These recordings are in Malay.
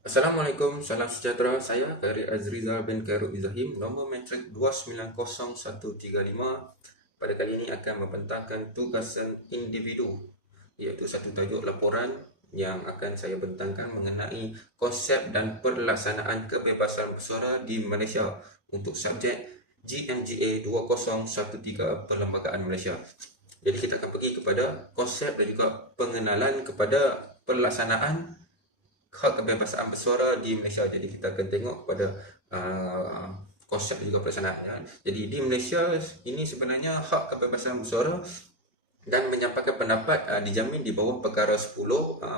Assalamualaikum, salam sejahtera. Saya Khairi Azrizal bin Khairul Izzahim, nombor matrik 290135. Pada kali ini akan membentangkan tugasan individu, iaitu satu tajuk laporan yang akan saya bentangkan mengenai konsep dan pelaksanaan kebebasan bersuara di Malaysia untuk subjek GMGA 2013 Perlembagaan Malaysia. Jadi kita akan pergi kepada konsep dan juga pengenalan kepada pelaksanaan hak kebebasan bersuara di Malaysia. Jadi kita akan tengok kepada uh, konsep juga pelaksanaan. Jadi di Malaysia ini sebenarnya hak kebebasan bersuara dan menyampaikan pendapat dijamin di bawah perkara 10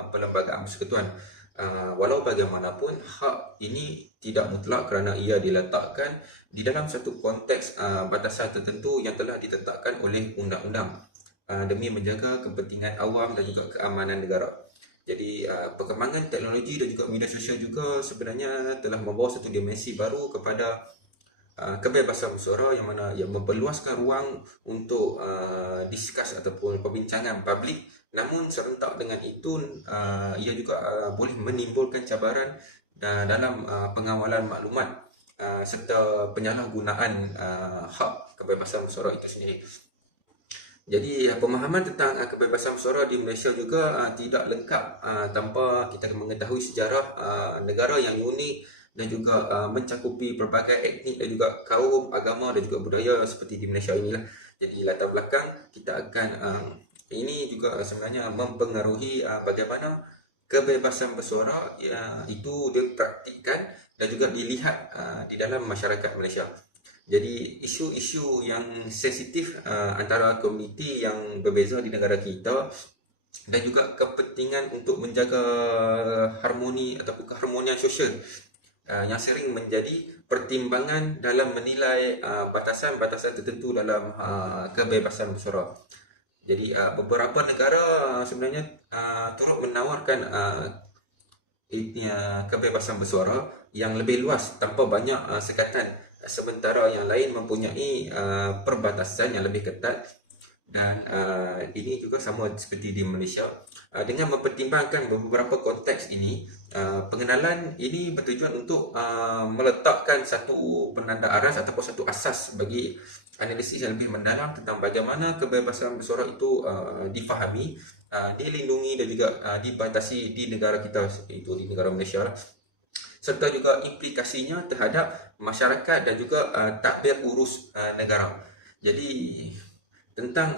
Perlembagaan Persekutuan. Walau bagaimanapun, hak ini tidak mutlak kerana ia diletakkan di dalam satu konteks batasan tertentu yang telah ditetapkan oleh undang-undang demi menjaga kepentingan awam dan juga keamanan negara. Jadi perkembangan teknologi dan juga media sosial juga sebenarnya telah membawa satu dimensi baru kepada kebebasan bersuara, yang mana ia memperluaskan ruang untuk diskus ataupun perbincangan publik. Namun serentak dengan itu ia juga boleh menimbulkan cabaran dalam pengawalan maklumat serta penyalahgunaan hak kebebasan bersuara itu sendiri. Jadi pemahaman tentang kebebasan bersuara di Malaysia juga tidak lengkap tanpa kita mengetahui sejarah negara yang unik dan juga mencakupi pelbagai etnik dan juga kaum, agama dan juga budaya seperti di Malaysia inilah. Jadi latar belakang kita akan ini juga sebenarnya mempengaruhi bagaimana kebebasan bersuara itu dipraktikkan dan juga dilihat di dalam masyarakat Malaysia. Jadi isu-isu yang sensitif antara komuniti yang berbeza di negara kita dan juga kepentingan untuk menjaga harmoni ataupun keharmonian sosial yang sering menjadi pertimbangan dalam menilai batasan-batasan tertentu dalam kebebasan bersuara. Jadi beberapa negara sebenarnya turut menawarkan kebebasan bersuara yang lebih luas tanpa banyak sekatan, sementara yang lain mempunyai perbatasan yang lebih ketat. Dan ini juga sama seperti di Malaysia. Dengan mempertimbangkan beberapa konteks ini, pengenalan ini bertujuan untuk meletakkan satu penanda aras ataupun satu asas bagi analisis yang lebih mendalam tentang bagaimana kebebasan bersuara itu difahami, dilindungi dan juga dibatasi di negara kita, itu di negara Malaysia lah, serta juga implikasinya terhadap masyarakat dan juga tadbir urus negara. Jadi tentang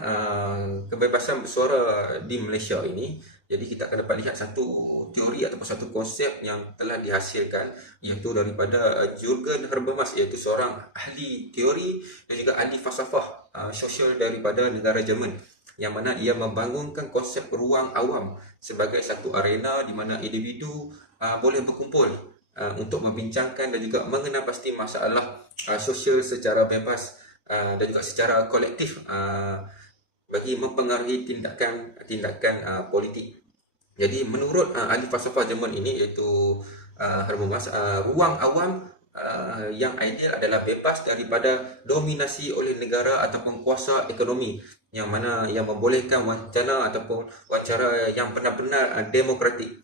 kebebasan bersuara di Malaysia ini, jadi kita akan dapat lihat satu teori ataupun satu konsep yang telah dihasilkan, iaitu daripada Jürgen Habermas, iaitu seorang ahli teori dan juga ahli falsafah sosial daripada negara Jerman, yang mana ia membangunkan konsep ruang awam sebagai satu arena di mana individu boleh berkumpul untuk membincangkan dan juga mengenal pasti masalah sosial secara bebas dan juga secara kolektif bagi mempengaruhi tindakan politik. Jadi menurut ahli falsafah Jerman ini, iaitu Habermas, ruang awam yang ideal adalah bebas daripada dominasi oleh negara ataupun kuasa ekonomi, yang mana yang membolehkan wacana ataupun wawancara yang benar-benar demokratik.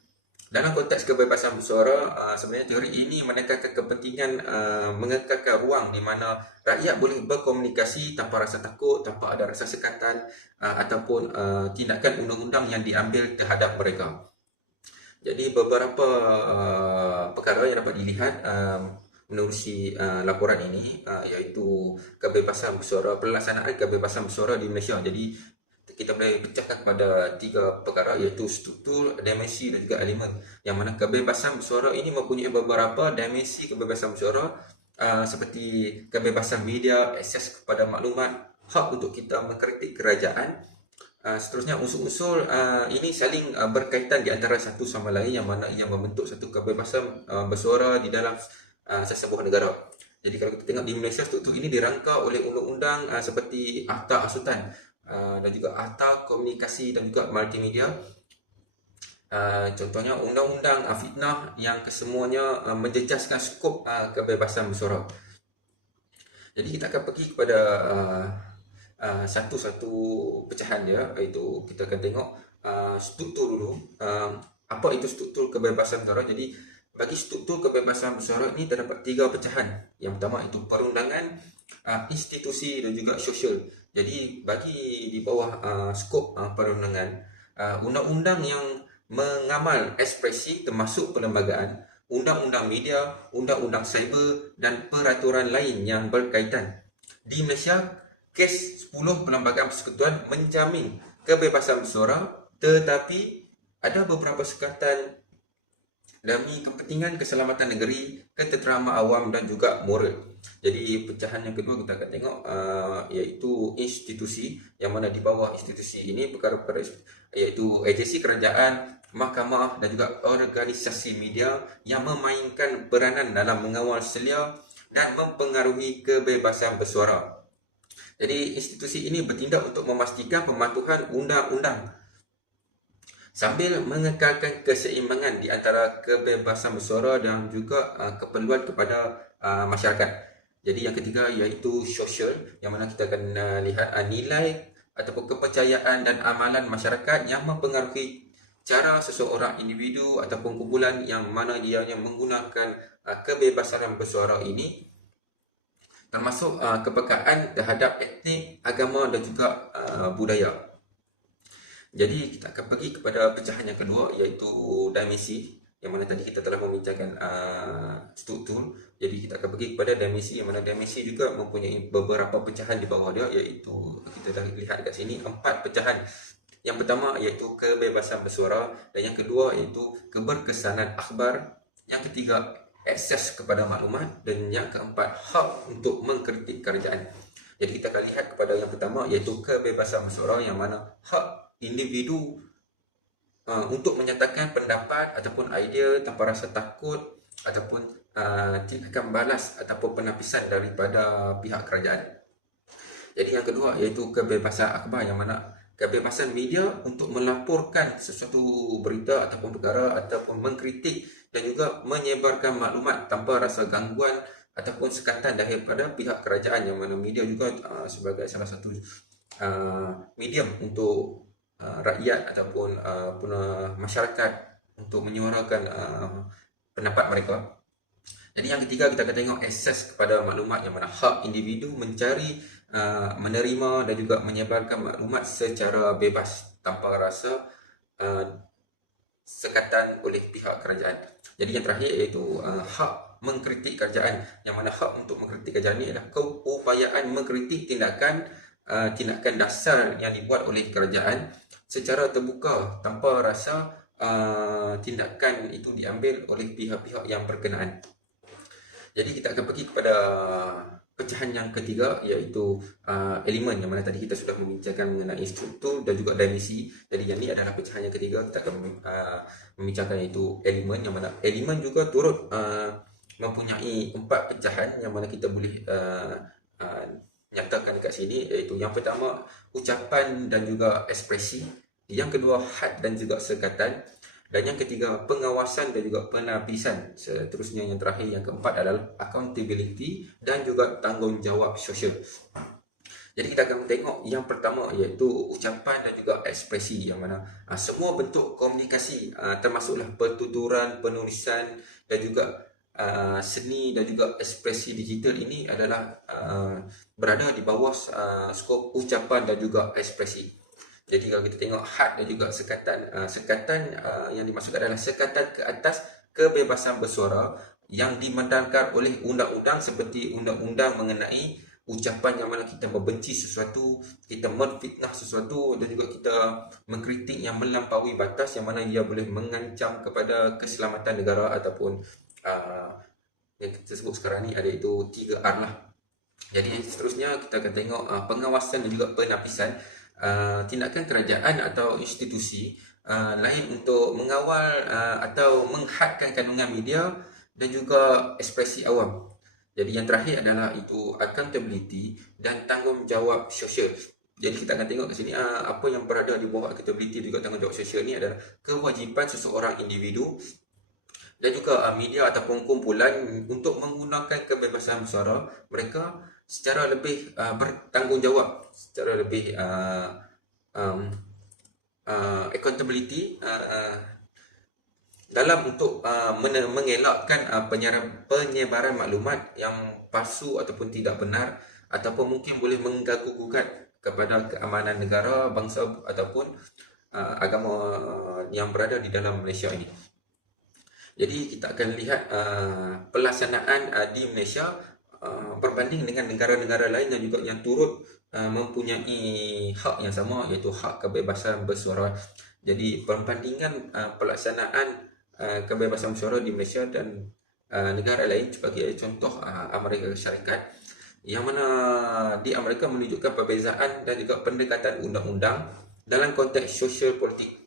Dalam konteks kebebasan bersuara, sebenarnya teori ini menekankan kepentingan mengekalkan ruang di mana rakyat boleh berkomunikasi tanpa rasa takut, tanpa ada rasa sekatan ataupun tindakan undang-undang yang diambil terhadap mereka. Jadi beberapa perkara yang dapat dilihat menerusi laporan ini, iaitu kebebasan bersuara, pelaksanaan kebebasan bersuara di Malaysia. Jadi kita boleh pecahkan kepada tiga perkara, iaitu struktur, dimensi dan juga elemen. Yang mana kebebasan bersuara ini mempunyai beberapa dimensi kebebasan bersuara, seperti kebebasan media, akses kepada maklumat, hak untuk kita mengkritik kerajaan. Seterusnya unsur-unsur ini saling berkaitan di antara satu sama lain, yang mana ia membentuk satu kebebasan bersuara di dalam sesebuah negara. Jadi kalau kita tengok di Malaysia, struktur ini dirangka oleh undang-undang seperti Akta Hasutan dan juga Akta Komunikasi dan juga Multimedia. Contohnya undang-undang fitnah yang kesemuanya menjejaskan skop kebebasan bersuara. Jadi kita akan pergi kepada satu-satu pecahan dia, iaitu kita akan tengok struktur dulu. Apa itu struktur kebebasan bersuara? Jadi bagi struktur kebebasan bersuara ini terdapat 3 pecahan. Yang pertama itu perundangan, institusi dan juga sosial. Jadi bagi di bawah skop perundangan, undang-undang yang mengamal ekspresi termasuk perlembagaan, undang-undang media, undang-undang cyber dan peraturan lain yang berkaitan. Di Malaysia, kes 10 perlembagaan persekutuan menjamin kebebasan bersuara, tetapi ada beberapa sekatan demi kepentingan keselamatan negeri, ketenteraman awam dan juga moral. Jadi pecahan yang kedua kita akan tengok iaitu institusi, yang mana di bawah institusi ini perkara-perkara iaitu agensi kerajaan, mahkamah dan juga organisasi media yang memainkan peranan dalam mengawal selia dan mempengaruhi kebebasan bersuara. Jadi institusi ini bertindak untuk memastikan pematuhan undang-undang sambil mengekalkan keseimbangan di antara kebebasan bersuara dan juga keperluan kepada masyarakat. Jadi yang ketiga iaitu sosial, yang mana kita akan lihat nilai ataupun kepercayaan dan amalan masyarakat yang mempengaruhi cara seseorang individu ataupun kumpulan yang mana dia menggunakan kebebasan bersuara ini, termasuk kepekaan terhadap etnik, agama dan juga budaya. Jadi kita akan pergi kepada pecahan yang kedua iaitu dimensi, yang mana tadi kita telah membincangkan struktur. Jadi kita akan pergi kepada dimensi, yang mana dimensi juga mempunyai beberapa pecahan di bawah dia, iaitu kita dah lihat dekat sini 4 pecahan. Yang pertama iaitu kebebasan bersuara, dan yang kedua iaitu keberkesanan akhbar, yang ketiga akses kepada maklumat, dan yang keempat hak untuk mengkritik kerajaan. Jadi kita akan lihat kepada yang pertama iaitu kebebasan bersuara, yang mana hak individu untuk menyatakan pendapat ataupun idea tanpa rasa takut ataupun tindakan balas ataupun penapisan daripada pihak kerajaan. Jadi yang kedua iaitu kebebasan akhbar, yang mana kebebasan media untuk melaporkan sesuatu berita ataupun perkara ataupun mengkritik dan juga menyebarkan maklumat tanpa rasa gangguan ataupun sekatan daripada pihak kerajaan, yang mana media juga sebagai salah satu medium untuk rakyat ataupun masyarakat untuk menyuarakan pendapat mereka. Jadi yang ketiga kita akan tengok akses kepada maklumat, yang mana hak individu mencari, menerima dan juga menyebarkan maklumat secara bebas tanpa rasa sekatan oleh pihak kerajaan. Jadi yang terakhir iaitu hak mengkritik kerajaan, yang mana hak untuk mengkritik kerajaan ini adalah keupayaan mengkritik tindakan dasar yang dibuat oleh kerajaan secara terbuka tanpa rasa tindakan itu diambil oleh pihak-pihak yang berkenaan. Jadi kita akan pergi kepada pecahan yang ketiga iaitu elemen, yang mana tadi kita sudah membincangkan mengenai struktur dan juga dimensi. Jadi yang ini adalah pecahan yang ketiga, kita akan membincangkan iaitu elemen, yang mana elemen juga turut mempunyai 4 pecahan yang mana kita boleh nyatakan dekat sini, iaitu yang pertama ucapan dan juga ekspresi, yang kedua had dan juga sekatan, dan yang ketiga pengawasan dan juga penapisan. Seterusnya yang terakhir, yang keempat adalah accountability dan juga tanggungjawab sosial. Jadi kita akan tengok yang pertama iaitu ucapan dan juga ekspresi, yang mana semua bentuk komunikasi termasuklah pertuturan, penulisan dan juga seni dan juga ekspresi digital ini adalah berada di bawah skop ucapan dan juga ekspresi. Jadi kalau kita tengok had dan juga sekatan yang dimaksudkan adalah sekatan ke atas kebebasan bersuara yang dimandangkan oleh undang-undang, seperti undang-undang mengenai ucapan yang mana kita membenci sesuatu, kita menfitnah sesuatu dan juga kita mengkritik yang melampaui batas, yang mana ia boleh mengancam kepada keselamatan negara ataupun yang kita sebut sekarang ni ada itu 3R lah. Jadi seterusnya kita akan tengok pengawasan dan juga penapisan, tindakan kerajaan atau institusi lain untuk mengawal atau menghadkan kandungan media dan juga ekspresi awam. Jadi yang terakhir adalah itu accountability dan tanggungjawab sosial. Jadi kita akan tengok ke sini apa yang berada di bawah accountability dan juga tanggungjawab sosial ni adalah kewajipan seseorang individu dan juga media ataupun kumpulan untuk menggunakan kebebasan bersuara mereka secara lebih bertanggungjawab, secara lebih accountability dalam untuk mengelakkan penyebaran maklumat yang palsu ataupun tidak benar, ataupun mungkin boleh mengganggu gugat kepada keamanan negara, bangsa ataupun agama yang berada di dalam Malaysia ini. Jadi kita akan lihat pelaksanaan di Malaysia berbanding dengan negara-negara lain yang juga yang turut mempunyai hak yang sama, iaitu hak kebebasan bersuara. Jadi perbandingan pelaksanaan kebebasan bersuara di Malaysia dan negara lain, sebagai contoh Amerika Syarikat, yang mana di Amerika menunjukkan perbezaan dan juga pendekatan undang-undang dalam konteks sosial politik.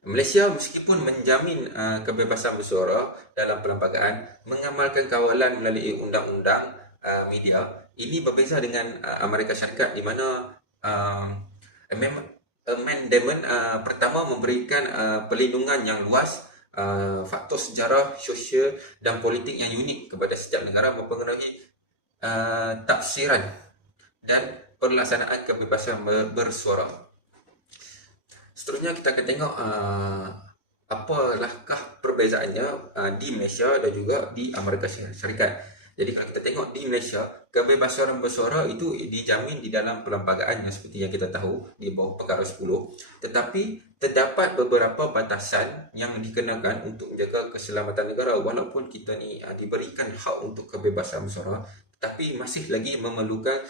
Malaysia meskipun menjamin kebebasan bersuara dalam perlembagaan, mengamalkan kawalan melalui undang-undang media, ini berbeza dengan Amerika Syarikat, di mana amendment pertama memberikan perlindungan yang luas, faktor sejarah, sosial dan politik yang unik kepada setiap negara mempengaruhi tafsiran dan pelaksanaan kebebasan bersuara. Seterusnya kita akan tengok apalahkah perbezaannya di Malaysia dan juga di Amerika Syarikat. Jadi kalau kita tengok di Malaysia, kebebasan bersuara itu dijamin di dalam perlembagaan yang seperti yang kita tahu di bawah Perkara 10. Tetapi terdapat beberapa batasan yang dikenakan untuk menjaga keselamatan negara, walaupun kita ni diberikan hak untuk kebebasan bersuara, tetapi masih lagi memerlukan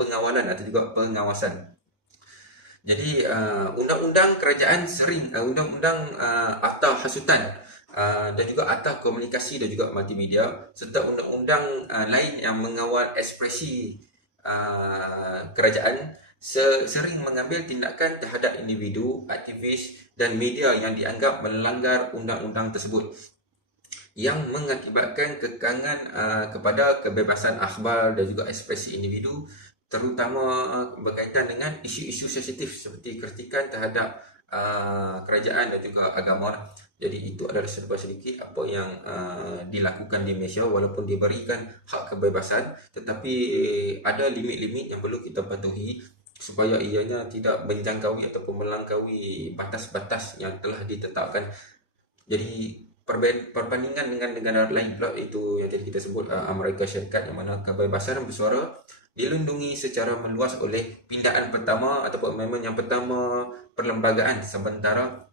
pengawalan atau juga pengawasan. Jadi undang-undang kerajaan sering, undang-undang Akta Hasutan dan juga Akta Komunikasi dan juga Multimedia, serta undang-undang lain yang mengawal ekspresi kerajaan sering mengambil tindakan terhadap individu, aktivis dan media yang dianggap melanggar undang-undang tersebut, yang mengakibatkan kekangan kepada kebebasan akhbar dan juga ekspresi individu, terutama berkaitan dengan isu-isu sensitif seperti kritikan terhadap kerajaan dan juga agama. Jadi itu adalah serba sedikit apa yang dilakukan di Malaysia, walaupun diberikan hak kebebasan, tetapi ada limit-limit yang perlu kita patuhi supaya ianya tidak menjangkaui ataupun melangkaui batas-batas yang telah ditetapkan. Jadi perbandingan dengan negara lain pula, itu yang tadi kita sebut Amerika Syarikat, yang mana kebebasan bersuara dilindungi secara meluas oleh pindaan pertama ataupun amendment yang pertama perlembagaan, sementara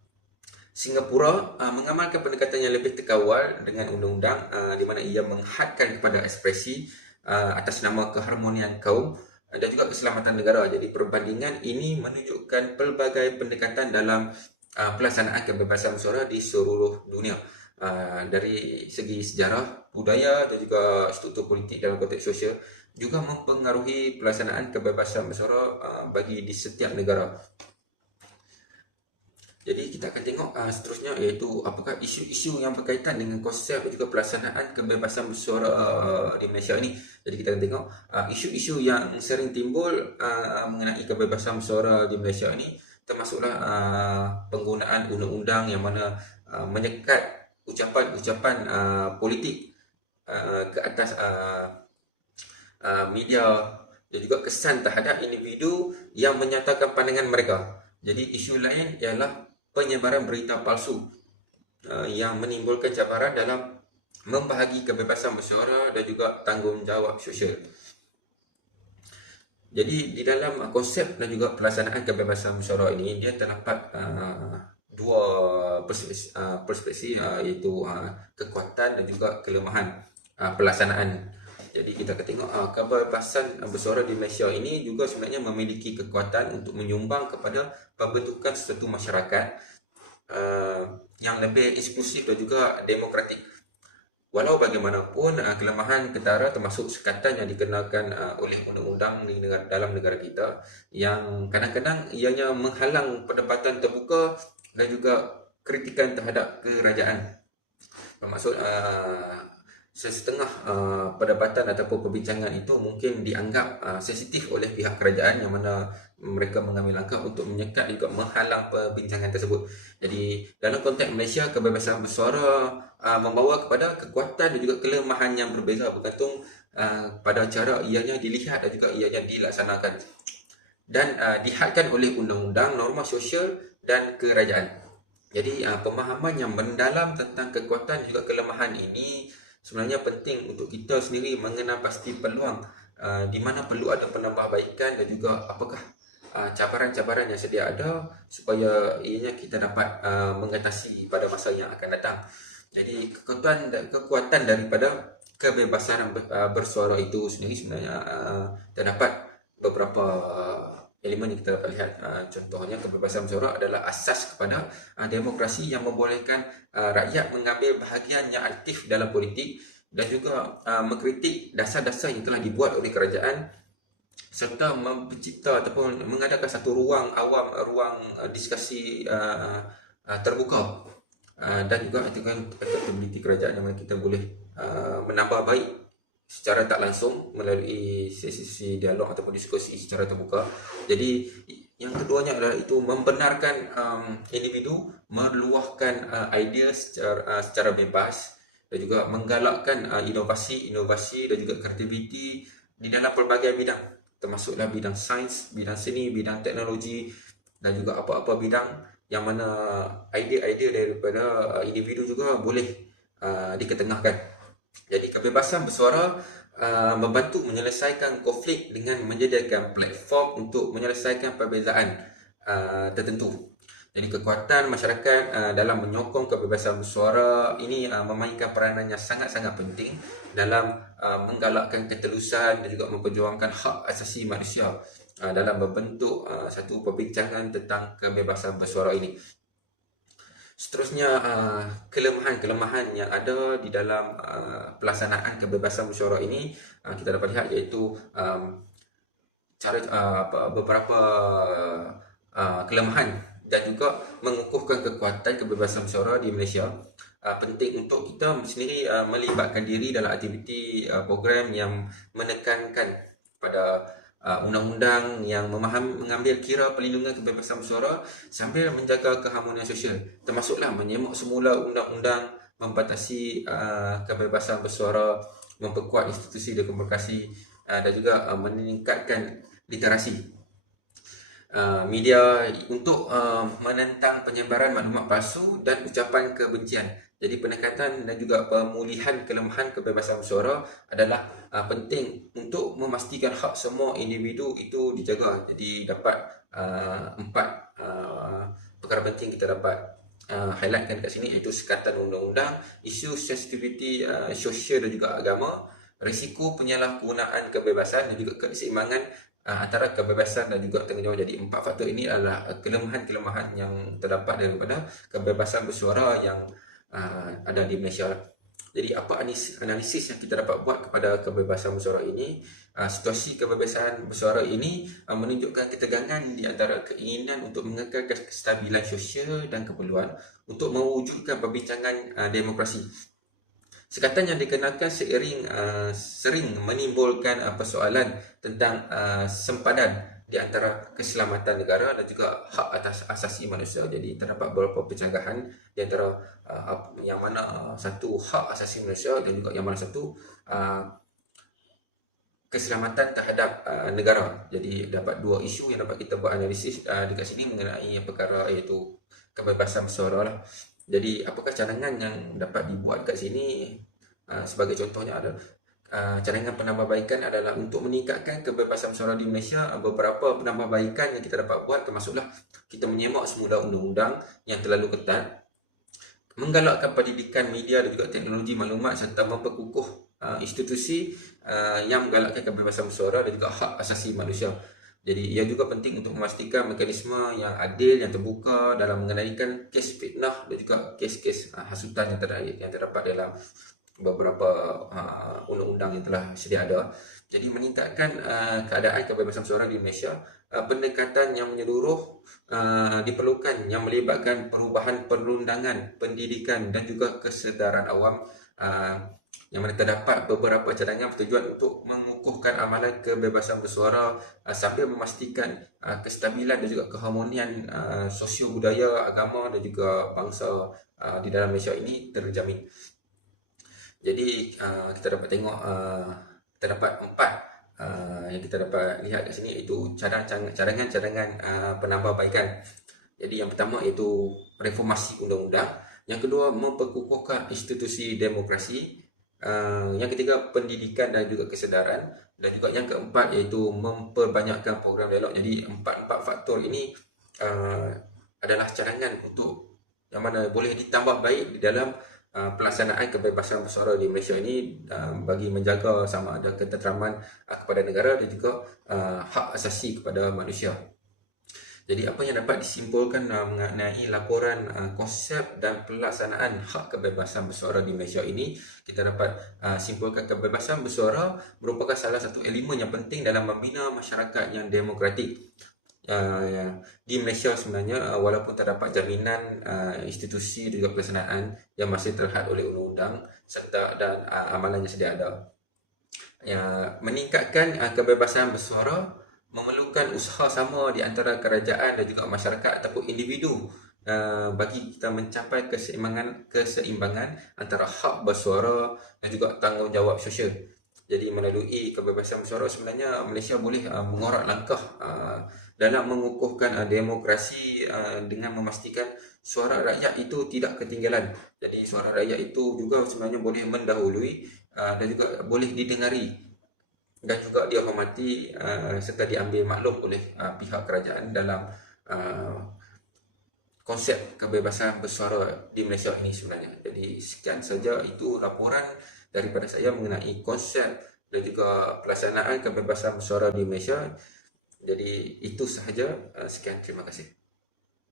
Singapura mengamalkan pendekatan yang lebih terkawal dengan undang-undang, di mana ia menghadkan kepada ekspresi atas nama keharmonian kaum dan juga keselamatan negara. Jadi perbandingan ini menunjukkan pelbagai pendekatan dalam pelaksanaan kebebasan bersuara di seluruh dunia, dari segi sejarah, budaya dan juga struktur politik dalam konteks sosial, juga mempengaruhi pelaksanaan kebebasan bersuara bagi di setiap negara. Jadi kita akan tengok seterusnya, iaitu apakah isu-isu yang berkaitan dengan konsep dan juga pelaksanaan kebebasan bersuara di Malaysia ini. Jadi kita akan tengok isu-isu yang sering timbul mengenai kebebasan bersuara di Malaysia ini, termasuklah penggunaan undang-undang yang mana menyekat ucapan-ucapan politik ke atas media, dan juga kesan terhadap individu yang menyatakan pandangan mereka. Jadi isu lain ialah penyebaran berita palsu yang menimbulkan cabaran dalam membahagi kebebasan bersuara dan juga tanggungjawab sosial. Jadi di dalam konsep dan juga pelaksanaan kebebasan bersuara ini, dia terdapat dua perspektif, iaitu kekuatan dan juga kelemahan pelaksanaan. Jadi kita akan tengok kebebasan bersuara di Malaysia ini juga sebenarnya memiliki kekuatan untuk menyumbang kepada pembentukan suatu masyarakat yang lebih inklusif dan juga demokratik. Walau bagaimanapun, kelemahan ketara termasuk sekatan yang dikenakan oleh undang-undang di dalam negara kita, yang kadang-kadang ianya menghalang perdebatan terbuka dan juga kritikan terhadap kerajaan. Bermaksud setengah perdebatan ataupun perbincangan itu mungkin dianggap sensitif oleh pihak kerajaan, yang mana mereka mengambil langkah untuk menyekat juga menghalang perbincangan tersebut. Jadi dalam konteks Malaysia, kebebasan bersuara membawa kepada kekuatan dan juga kelemahan yang berbeza, bergantung pada cara ianya dilihat dan juga ianya dilaksanakan, dan dihadkan oleh undang-undang, norma sosial dan kerajaan. Jadi pemahaman yang mendalam tentang kekuatan dan juga kelemahan ini sebenarnya penting untuk kita sendiri mengenal pasti peluang, di mana perlu ada penambahbaikan dan juga apakah cabaran-cabaran yang sedia ada supaya ianya kita dapat mengatasi pada masa yang akan datang. Jadi kekuatan daripada kebebasan bersuara itu sendiri sebenarnya terdapat beberapa elemen yang kita dapat lihat. Contohnya kebebasan bersuara adalah asas kepada demokrasi yang membolehkan rakyat mengambil bahagian yang aktif dalam politik dan juga mengkritik dasar-dasar yang telah dibuat oleh kerajaan serta mencipta ataupun mengadakan satu ruang awam, ruang diskusi terbuka, dan juga itu kan aktiviti kerajaan yang mana kita boleh menambah baik secara tak langsung melalui sesi-sesi dialog ataupun diskusi secara terbuka. Jadi yang keduanya adalah itu membenarkan individu meluahkan idea secara bebas dan juga menggalakkan inovasi dan juga kreativiti di dalam pelbagai bidang, termasuklah bidang sains, bidang seni, bidang teknologi dan juga apa-apa bidang yang mana idea-idea daripada individu juga boleh diketengahkan. Jadi kebebasan bersuara membantu menyelesaikan konflik dengan menyediakan platform untuk menyelesaikan perbezaan tertentu. Jadi kekuatan masyarakat dalam menyokong kebebasan bersuara ini memainkan peranan yang sangat-sangat penting dalam menggalakkan ketelusan dan juga memperjuangkan hak asasi manusia dalam membentuk satu perbincangan tentang kebebasan bersuara ini. Seterusnya, kelemahan-kelemahan yang ada di dalam pelaksanaan kebebasan bersuara ini kita dapat lihat, iaitu beberapa kelemahan dan juga mengukuhkan kekuatan kebebasan bersuara di Malaysia. Penting untuk kita sendiri melibatkan diri dalam aktiviti program yang menekankan pada undang-undang yang mengambil kira perlindungan kebebasan bersuara sambil menjaga keharmonian sosial, termasuklah menyemak semula undang-undang membatasi kebebasan bersuara, memperkuat institusi demokrasi dan juga meningkatkan literasi media untuk menentang penyebaran maklumat palsu dan ucapan kebencian. Jadi pendekatan dan juga pemulihan kelemahan kebebasan bersuara adalah penting untuk memastikan hak semua individu itu dijaga. Jadi dapat empat perkara penting kita dapat highlightkan kat sini, iaitu sekatan undang-undang, isu sensitiviti sosial dan juga agama, risiko penyalahgunaan kebebasan dan juga keseimbangan antara kebebasan dan juga tanggungjawab. Jadi empat faktor ini adalah kelemahan-kelemahan yang terdapat daripada kebebasan bersuara yang ada di Malaysia. Jadi apa analisis yang kita dapat buat kepada kebebasan bersuara ini? Situasi kebebasan bersuara ini menunjukkan ketegangan di antara keinginan untuk mengekalkan kestabilan sosial dan keperluan untuk mewujudkan perbincangan demokrasi. Sekatan yang dikenakan sering menimbulkan persoalan tentang sempadan di antara keselamatan negara dan juga hak atas asasi manusia. Jadi terdapat beberapa pencanggahan di antara yang mana satu hak asasi manusia dan juga yang mana satu keselamatan terhadap negara. Jadi dapat dua isu yang dapat kita buat analisis dekat sini mengenai perkara iaitu kebebasan bersuara lah. Jadi apakah cadangan yang dapat dibuat kat sini? Sebagai contohnya adalah cadangan penambahbaikan adalah untuk meningkatkan kebebasan bersuara di Malaysia. Beberapa penambahbaikan yang kita dapat buat termasuklah kita menyemak semula undang-undang yang terlalu ketat, menggalakkan pendidikan media dan juga teknologi maklumat serta memperkukuh institusi yang menggalakkan kebebasan bersuara dan juga hak asasi manusia. Jadi ia juga penting untuk memastikan mekanisme yang adil, yang terbuka dalam mengendalikan kes fitnah dan juga kes-kes hasutan yang terdapat dalam beberapa undang-undang yang telah sedia ada. Jadi meningkatkan keadaan kebebasan bersuara di Malaysia, pendekatan yang menyeluruh diperlukan yang melibatkan perubahan perundangan, pendidikan dan juga kesedaran awam, yang mana terdapat beberapa cadangan bertujuan untuk mengukuhkan amalan kebebasan bersuara sambil memastikan kestabilan dan juga keharmonian sosio budaya, agama dan juga bangsa di dalam Malaysia ini terjamin. Jadi kita dapat tengok terdapat empat yang kita dapat lihat kat sini, iaitu cadangan-cadangan penambahbaikan. Jadi yang pertama iaitu reformasi undang-undang, yang kedua memperkukuhkan institusi demokrasi, yang ketiga pendidikan dan juga kesedaran, dan juga yang keempat iaitu memperbanyakkan program dialog. Jadi empat-empat faktor ini uh, adalah cadangan untuk yang mana boleh ditambah baik di dalam pelaksanaan kebebasan bersuara di Malaysia ini, bagi menjaga sama ada ketenteraman kepada negara dan juga hak asasi kepada manusia. Jadi apa yang dapat disimpulkan mengenai laporan konsep dan pelaksanaan hak kebebasan bersuara di Malaysia ini, kita dapat simpulkan kebebasan bersuara merupakan salah satu elemen yang penting dalam membina masyarakat yang demokratik. Di Malaysia sebenarnya, walaupun terdapat jaminan institusi dan juga pelaksanaan yang masih terhad oleh undang-undang serta dan amalan yang sedia ada, meningkatkan kebebasan bersuara memerlukan usaha sama di antara kerajaan dan juga masyarakat ataupun individu, bagi kita mencapai keseimbangan antara hak bersuara dan juga tanggungjawab sosial. Jadi melalui kebebasan bersuara sebenarnya Malaysia boleh mengorak langkah dalam mengukuhkan demokrasi, dengan memastikan suara rakyat itu tidak ketinggalan. Jadi suara rakyat itu juga sebenarnya boleh mendahului dan juga boleh didengari dan juga dihormati serta diambil maklum oleh pihak kerajaan dalam konsep kebebasan bersuara di Malaysia ini sebenarnya. Jadi sekian saja itu laporan daripada saya mengenai konsep dan juga pelaksanaan kebebasan bersuara di Malaysia. Jadi itu sahaja. Sekian, terima kasih.